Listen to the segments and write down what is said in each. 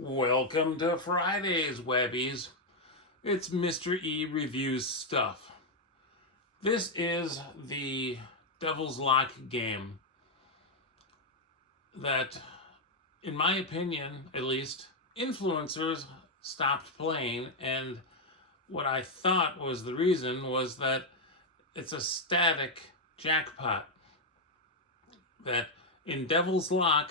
Welcome to Fridays, Webbies. It's Mr. E Reviews Stuff. This is the Devil's Lock game that, in my opinion, at least, influencers stopped playing, and what I thought was the reason was that it's a static jackpot. That in Devil's Lock,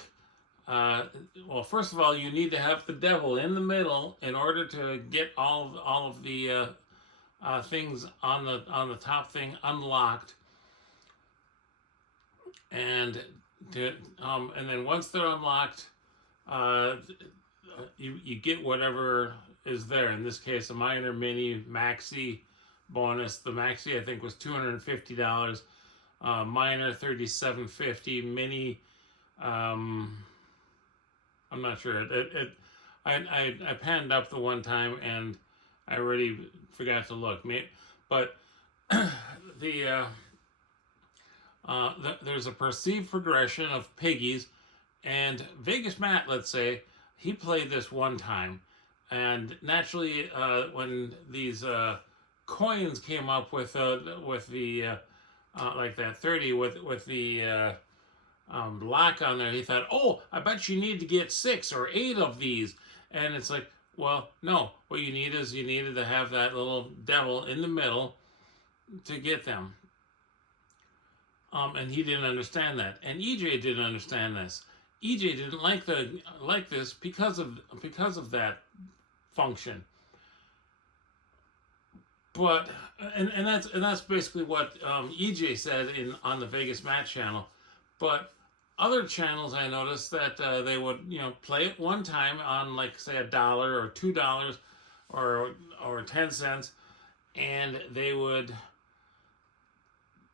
well, first of all, you need to have the devil in the middle in order to get all of the things on the top thing unlocked, and and then once they're unlocked, you get whatever is there. In this case, a minor, mini, maxi bonus. The maxi I think was $250. Minor $37.50. Mini. I'm not sure. I panned up the one time and I already forgot to look. But there's a perceived progression of piggies, and Vegas Matt, let's say, he played this one time, and naturally, when these coins came up with the like that 30 with the lock on there, he thought, oh, I bet you need to get 6 or 8 of these. And it's like, well, no, what you needed to have that little devil in the middle to get them. And he didn't understand that, and EJ didn't understand this. EJ didn't like this because of that function. But and that's basically what EJ said on the Vegas Matt channel. But other channels, I noticed that they would play it one time on, like, say, $1 or $2 or 10 cents, and they would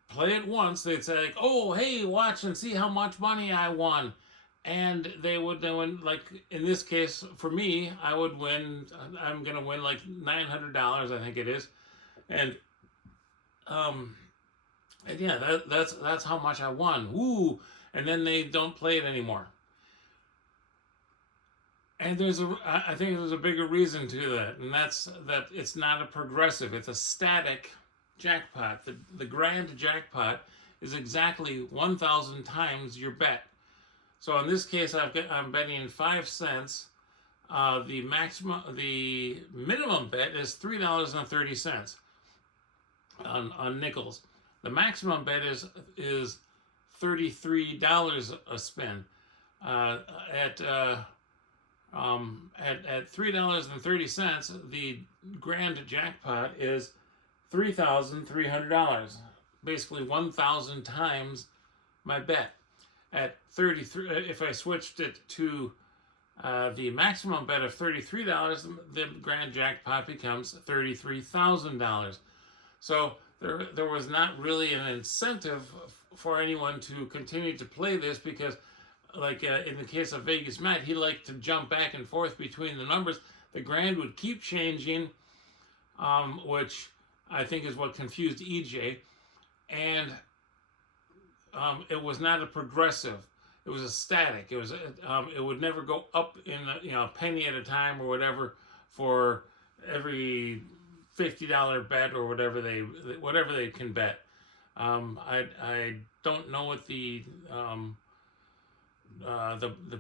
play it once. They'd say, like, oh, hey, watch and see how much money I won. And they would, like, in this case, for me, I would win, I'm going to win like $900, I think it is. And yeah, that's how much I won. Woo! And then they don't play it anymore. And I think there's a bigger reason to that, and that's that it's not a progressive, it's a static jackpot. The grand jackpot is exactly 1,000 times your bet. So in this case, I'm betting 5 cents. The minimum bet is $3.30 on nickels. The maximum bet is $33 a spin. At $3.30, the grand jackpot is $3,300. Basically 1,000 times my bet. At 33, if I switched it to the maximum bet of $33, the grand jackpot becomes $33,000. So there was not really an incentive for anyone to continue to play this, because, like in the case of Vegas Matt, he liked to jump back and forth between the numbers. The grand would keep changing, which I think is what confused EJ, and it was not a progressive. It was a static. It would never go up in a penny at a time or whatever for every $50 bet or whatever they can bet. I don't know what the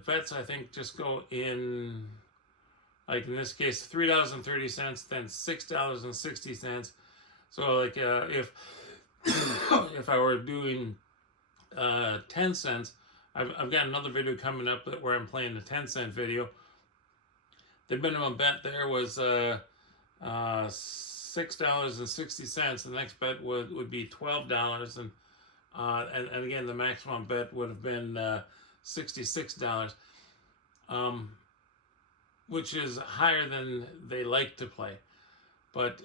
bets, I think, just go in, like in this case, $3.30, then $6.60. So like if if I were doing 10 cents, I've got another video coming up where I'm playing the 10-cent video. The minimum bet there was $6.60. The next bet would be $12, and again the maximum bet would have been $66, which is higher than they like to play. But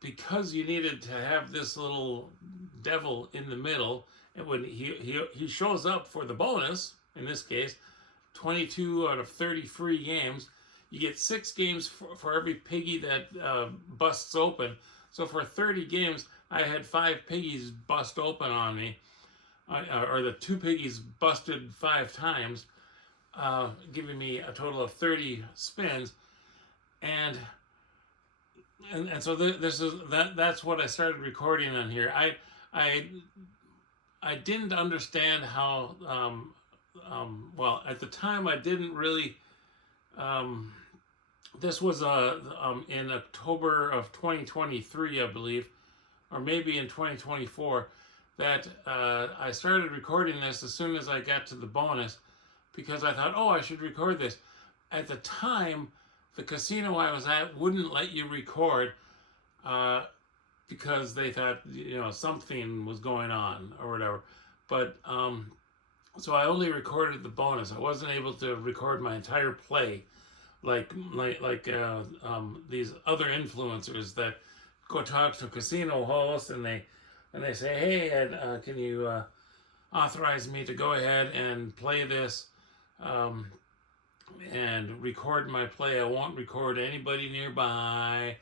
because you needed to have this little devil in the middle, and when he shows up for the bonus, in this case, 22 out of 30 free games, you get 6 games for every piggy that busts open. So for 30 games, I had 5 piggies bust open on me, or the 2 piggies busted 5 times. giving me a total of 30 spins, and so this is that's what I started recording on here. I I didn't understand how well at the time I didn't really um, this was in October of 2023, I believe, or maybe in 2024, that I started recording this as soon as I got to the bonus, because I thought, oh, I should record this. At the time, the casino I was at wouldn't let you record because they thought, something was going on or whatever. But so I only recorded the bonus. I wasn't able to record my entire play like these other influencers that go talk to casino hosts, and they say, hey, Ed, can you authorize me to go ahead and play this and record my play? I won't record anybody nearby.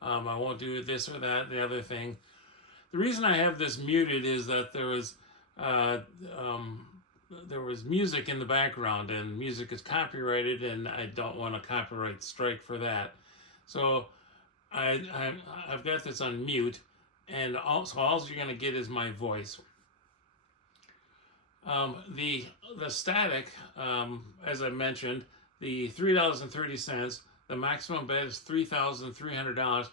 I won't do this or that, the other thing. The reason I have this muted is that there was music in the background, and music is copyrighted, and I don't want a copyright strike for that. So I've got this on mute, and also all you're going to get is my voice. The static, as I mentioned, the $3.30. The maximum bet is $3,300,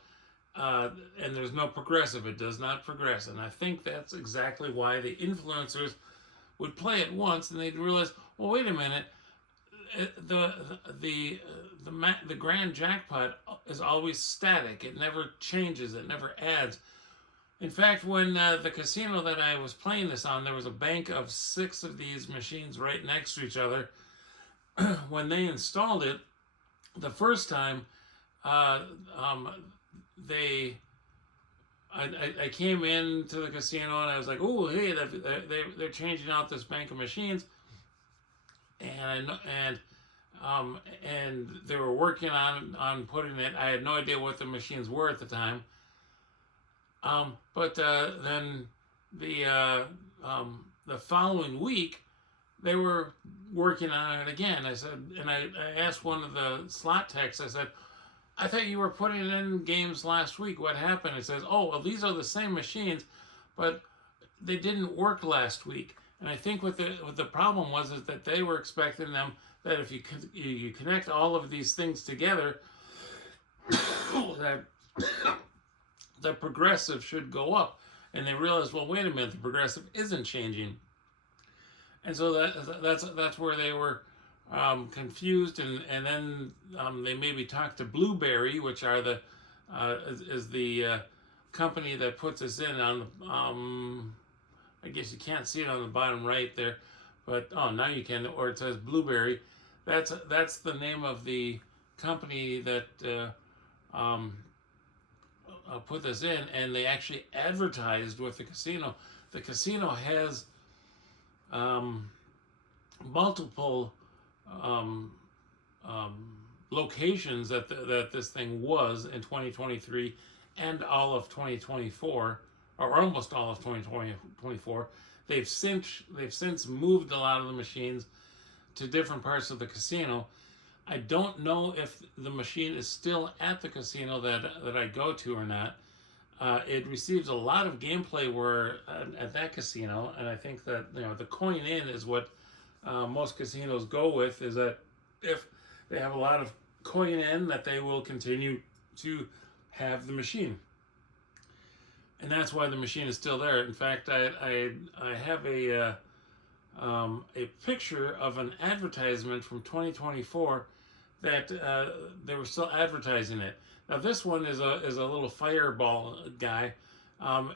and there's no progressive. It does not progress, and I think that's exactly why the influencers would play it once, and they'd realize, well, wait a minute, the grand jackpot is always static. It never changes. It never adds. In fact, when the casino that I was playing this on, there was a bank of 6 of these machines right next to each other. When they installed it the first time, I came into the casino and I was like, oh, hey, they're changing out this bank of machines, and they were working on putting it. I had no idea what the machines were at the time. But then the following week, they were working on it again. I said, and I asked one of the slot techs, I said, I thought you were putting in games last week. What happened? It says, oh, well, these are the same machines, but they didn't work last week. And I think what the problem was is that they were expecting them that if you connect all of these things together, that the progressive should go up. And they realized, well, wait a minute, the progressive isn't changing. And so that's where they were confused, and then they maybe talked to Blueberry, which are is the company that puts this in on I guess you can't see it on the bottom right there, but now you can, or it says Blueberry. That's the name of the company that put this in, and they actually advertised with the casino. The casino has multiple locations that this thing was in 2023 and all of 2024, or almost all of 2024. They've since moved a lot of the machines to different parts of the casino. I don't know if the machine is still at the casino that I go to or not. It receives a lot of gameplay where at that casino, and I think that the coin in is what most casinos go with. Is that if they have a lot of coin in, that they will continue to have the machine, and that's why the machine is still there. In fact, I have a picture of an advertisement from 2024 that they were still advertising it. Now this one is a little fireball guy.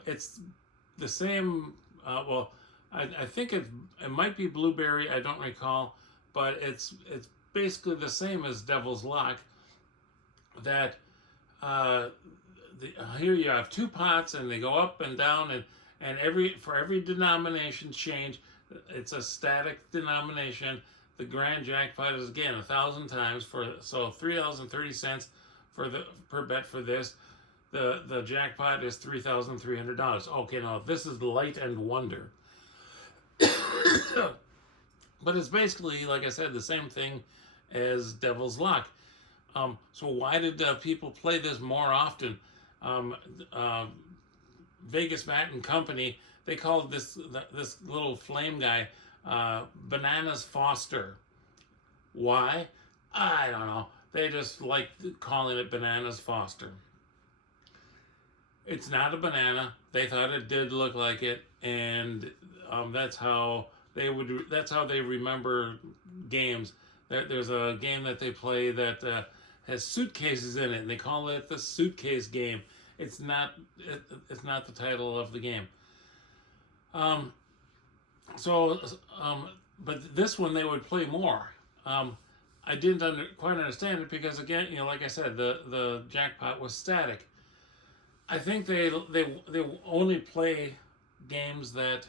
It's the same. Well, I think it might be Blueberry. I don't recall, but it's basically the same as Devil's Lock. That here you have 2 pots, and they go up and down, and for every denomination change, it's a static denomination. The grand jackpot is again 1,000 times so $3.30 per bet for this. The jackpot is $3,300. Okay, now this is Light and Wonder. But it's basically, like I said, the same thing as Devil's Luck. So why did people play this more often? Um, uh, Vegas Matt and Company, they called this little flame guy Bananas Foster. Why? I don't know. They just like calling it Bananas Foster. It's not a banana. They thought it did look like it, and that's how they would. That's how they remember games. There's a game that they play that has suitcases in it, and they call it the suitcase game. It's not. It's not the title of the game. Um, so, but this one they would play more. I didn't quite understand it because, again, like I said, the jackpot was static. I think they only play games that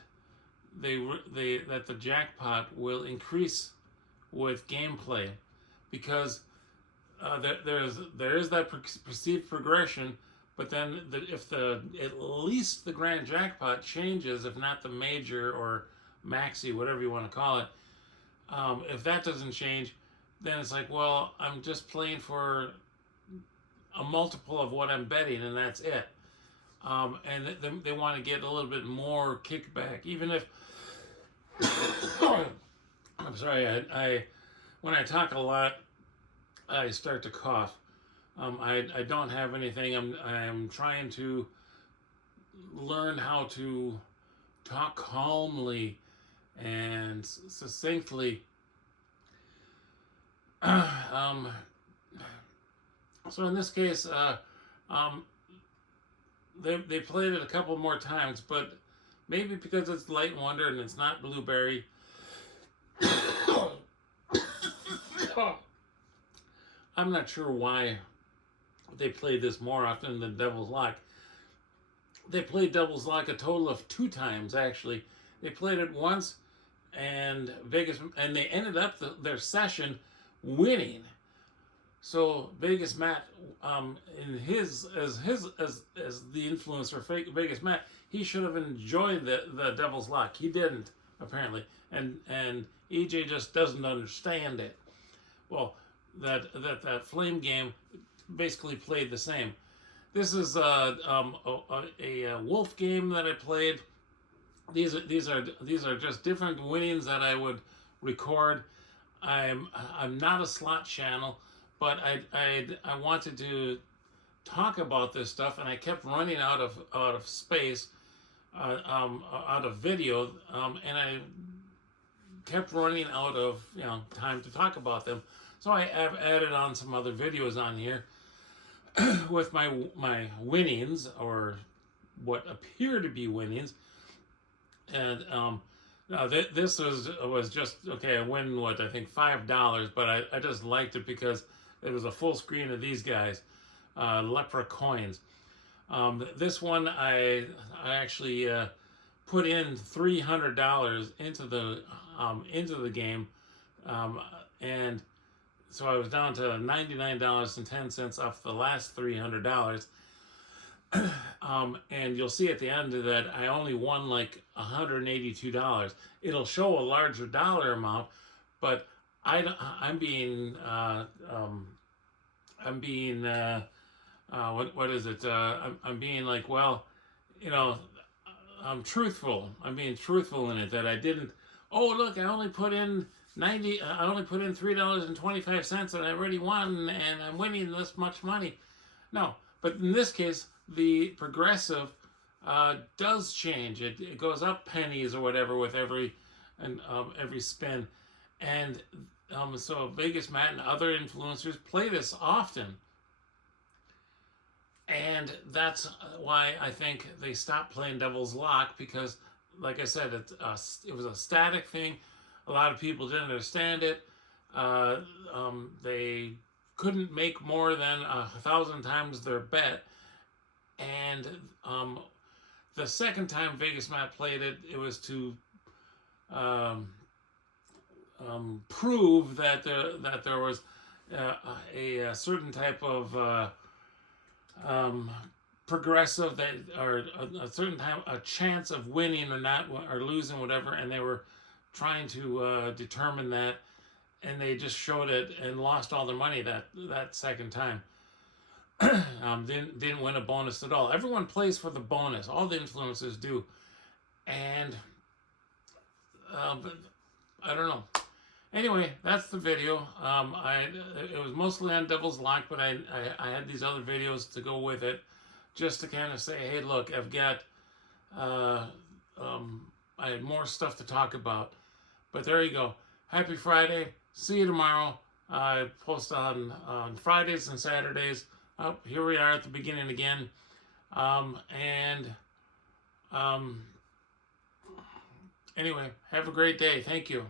that the jackpot will increase with gameplay, because there is that perceived progression, but then if at least the grand jackpot changes, if not the major or maxi, whatever you want to call it, if that doesn't change, then it's like, well, I'm just playing for a multiple of what I'm betting, and that's it. And they want to get a little bit more kickback, even if I'm sorry, I when I talk a lot, I start to cough. I don't have anything. I'm trying to learn how to talk calmly and succinctly. So in this case, they played it a couple more times, but maybe because it's Light Wonder and it's not Blueberry. I'm not sure why they played this more often than Devil's Lock. They played Devil's Lock a total of 2 times, actually. They played it once, and they ended up their session winning. So Vegas Matt, in his as the influencer, Vegas Matt, he should have enjoyed the Devil's Lock. He didn't, apparently, and EJ just doesn't understand it. Well, that flame game basically played the same. This is a wolf game that I played. These are just different winnings that I would record. I'm not a slot channel, but I wanted to talk about this stuff, and I kept running out of space, out of video, and I kept running out of time to talk about them. So I have added on some other videos on here with my winnings, or what appear to be winnings, and this was just okay. I win I think $5, but I just liked it because it was a full screen of these guys, Lepra coins. This one I actually put in $300 into the game, and so I was down to $99.10 off the last $300. And you'll see at the end of that I only won like $182. It'll show a larger dollar amount, but I'm being what is it? I'm being like, well, I'm truthful. I'm being truthful in it, that I didn't. Oh, look, I only put in $3.25, and I already won, and I'm winning this much money. No, but in this case, the progressive does change. It goes up pennies or whatever with every spin, and so Vegas Matt and other influencers play this often, and that's why I think they stopped playing Devil's Lock, because, like I said, it was a static thing. A lot of people didn't understand it. They couldn't make more than 1,000 times their bet. And the second time Vegas Matt played it, it was to prove that there was a certain type of progressive, or a certain time, a chance of winning or not, or losing, whatever, and they were trying to determine that, and they just showed it and lost all their money that second time. Didn't win a bonus at all. Everyone plays for the bonus. All the influencers do, and I don't know. Anyway, that's the video. It was mostly on Devil's Lock, but I had these other videos to go with it, just to kind of say, hey, look, I've got I had more stuff to talk about. But there you go. Happy Friday. See you tomorrow. I post on Fridays and Saturdays. Here we are at the beginning again. Anyway, have a great day. Thank you.